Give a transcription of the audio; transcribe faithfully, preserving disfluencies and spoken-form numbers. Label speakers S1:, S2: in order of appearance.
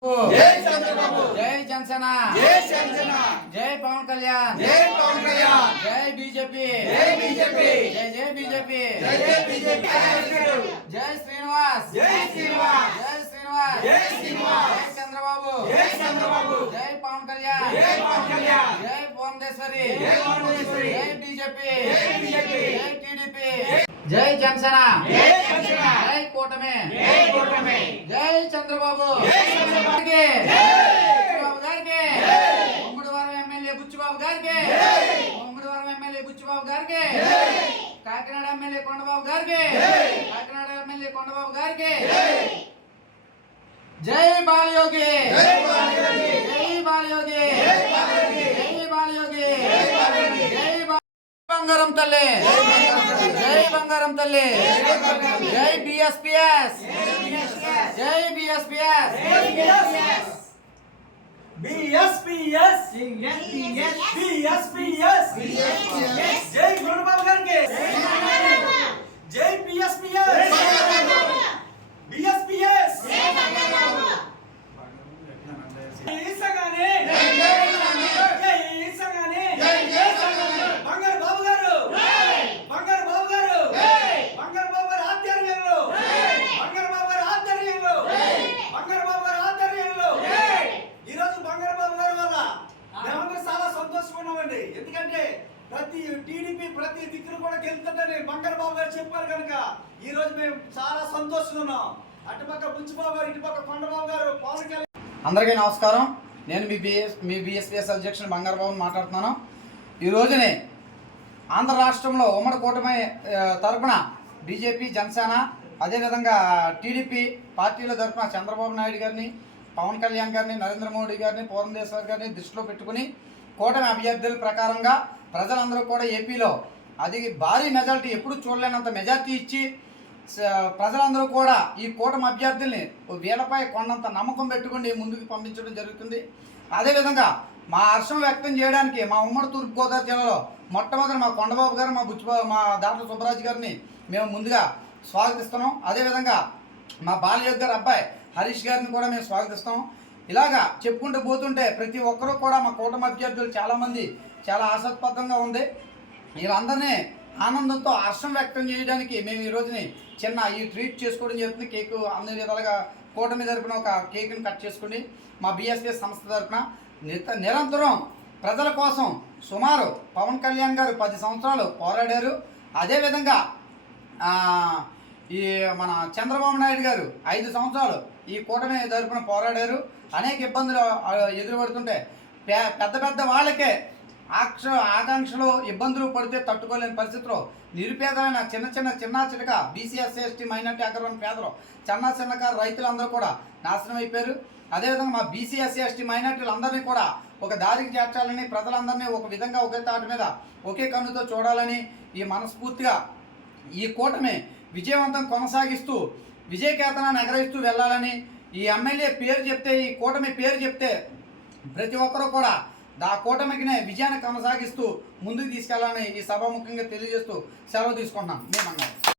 S1: जय चंद्रबाबू,
S2: जय जनसेना,
S1: जय जनसेना,
S2: जय पवन कल्याण,
S1: जय पवन कल्याण,
S2: जय बीजेपी,
S1: जय बीजेपी,
S2: जय जय बीजेपी,
S1: जय जय बीजेपी,
S2: जय श्रीनिवास,
S1: जय श्रीनिवास,
S2: जय श्रीनिवास,
S1: जय श्रीनिवास,
S2: जय चंद्रबाबू,
S1: जय चंद्रबाबू,
S2: जय पवन कल्याण,
S1: जय पवन कल्याण,
S2: जय भुवनेश्वरी,
S1: जय भुवनेश्वरी,
S2: जय बीजेपी,
S1: जय बीजेपी,
S2: जय टीडीपी, जय जनसेना,
S1: जय जनसेना,
S2: जय కూటమి,
S1: जय కూటమి,
S2: जय चंद्रबाबू,
S1: जय चंद्रबाबू
S2: जय బుచ్చిబాబు గారికి,
S1: जय
S2: ఉమ్మడివారం ఎమ్మెల్యే బుచ్చిబాబు గారికి,
S1: जय
S2: ఉమ్మడివారం ఎమ్మెల్యే బుచ్చిబాబు గారికి,
S1: जय
S2: కాకినాడ ఎమ్మెల్యే కొండబాబు గారికి,
S1: जय
S2: కాకినాడ ఎమ్మెల్యే కొండబాబు గారికి,
S1: जय
S2: జై బాలయోగి,
S1: जय बालयोगी,
S2: జై బాలయోగి,
S1: जय बालयोगी,
S2: జై బాలయోగి,
S1: जय बालयोगी,
S2: జై బా- బంగారం తల్లి, జై బంగారం తల్లి, జై బిఎస్పిఎస్, జై BSPS,
S3: B S P S B S P S జై గురుబాబు గారికి జై B S P S B S P S జై ఈసగానే జై ఈసగానే బంగారు బాబు గారు బంగారు బాబు గారు బంగారు బాబు గారు ఆధ్వర్యంలో బంగారు బాబు గారు ఆధ్వర్యంలో బంగారు బాబు గారు ఆధ్వర్యంలో ఈ రోజు బంగారు బాబు గారి వల్ల మేమందరూ చాలా సంతోషపడినామండి. ఎందుకంటే ప్రతి టీడీపీ ప్రతి దిక్కును కూడా గెలుతుందని బంగారు బాబు గారు చెప్పారు కనుక ఈ రోజు మేము చాలా సంతోషంగా ఉన్నాం. అటుపక్క బుచ్చిబాబు గారు, ఇటుపక్క కొండబాబు గారు, పవన్ కళ్యాణ్.
S2: అందరికీ నమస్కారం. నేను మీ బిఎస్ మీ బిఎస్పిఎస్ అధ్యక్షుడు బంగారు బాబు మాట్లాడుతున్నాను. ఈ రోజునే ఆంధ్ర రాష్ట్రంలో ఉమ్మడి కూటమి తరపున బీజేపీ, జనసేన, అదేవిధంగా టీడీపీ పార్టీల తరపున చంద్రబాబు నాయుడు గారిని, పవన్ కళ్యాణ్ గారిని, నరేంద్ర మోడీ గారిని, పురంధేశ్వర్ గారిని దృష్టిలో పెట్టుకుని కూటమి అభ్యర్థుల ప్రకారంగా ప్రజలందరూ కూడా ఏపీలో అది భారీ మెజారిటీ ఎప్పుడు చూడలేనంత మెజారిటీ ఇచ్చి ప్రజలందరూ కూడా ఈ కూటమి అభ్యర్థుల్ని వీళ్ళపై కొండంత నమ్మకం పెట్టుకుని ముందుకు పంపించడం జరుగుతుంది. అదేవిధంగా మా హర్షం వ్యక్తం చేయడానికి మా ఉమ్మడి తూర్పుగోదావరి జిల్లాలో మొట్టమొదటి మా కొండబాబు గారు, మా బుచ్చిబాబు, మా డాక్టర్ సుబ్బరాజు గారిని మేము ముందుగా స్వాగతిస్తున్నాం. అదేవిధంగా మా బాలయోగి గారి అబ్బాయి హరీష్ గారిని కూడా మేము స్వాగతిస్తాం. ఇలాగా చెప్పుకుంటూ పోతుంటే ప్రతి ఒక్కరూ కూడా మా కూటమి అభ్యర్థులు చాలామంది చాలా ఆసక్తిపదంగా ఉంది. వీళ్ళందరినీ ఆనందంతో హర్షం వ్యక్తం చేయడానికి మేము ఈ రోజుని చిన్న ఈ ట్రీట్ చేసుకోవడం జరుగుతుంది. కేకు అన్ని విధాలుగా కూటమి తరపున ఒక కేక్ని కట్ చేసుకుని మా బిఎస్పిఎస్ సంస్థ తరపున నిరంతరం ప్రజల కోసం సుమారు పవన్ కళ్యాణ్ గారు పది సంవత్సరాలు పోరాడారు. అదేవిధంగా ఈ మన చంద్రబాబు నాయుడు గారు ఐదు సంవత్సరాలు ఈ కూటమి తరపున పోరాడారు. అనేక ఇబ్బందులు ఎదురుపడుతుంటే పెద్ద పెద్ద వాళ్ళకే ఆక్ష ఆకాంక్షలు ఇబ్బందులు పడితే తట్టుకోలేని పరిస్థితిలో నిరుపేదలైన చిన్న చిన్న చిన్న చిన్నక బీసీ ఎస్సీ ఎస్టీ మైనార్టీ అగ్రవర్ణ పేదలు చిన్న చిన్నకారు రైతులందరూ కూడా నాశనం అయిపోయారు. అదేవిధంగా మా బీసీ ఎస్సీ ఎస్టీ మైనార్టీలందరినీ కూడా ఒక దారికి చేర్చాలని, ప్రజలందరినీ ఒక విధంగా ఒకే తాటి మీద ఒకే కన్నుతో చూడాలని ఈ మనస్ఫూర్తిగా ఈ కూటమి విజయవంతం కొనసాగిస్తూ విజయకేతనాన్ని ఎగరేస్తూ వెళ్ళాలని, ఈ ఎమ్మెల్యే పేరు చెప్తే, ఈ కూటమి పేరు చెప్తే ప్రతి ఒక్కరూ కూడా ఆ కూటమికినే విజయాన్ని కొనసాగిస్తూ ముందుకు తీసుకెళ్లాలని ఈ సభాముఖంగా తెలియజేస్తూ సెలవు తీసుకుంటున్నాం. మేమన్నారు.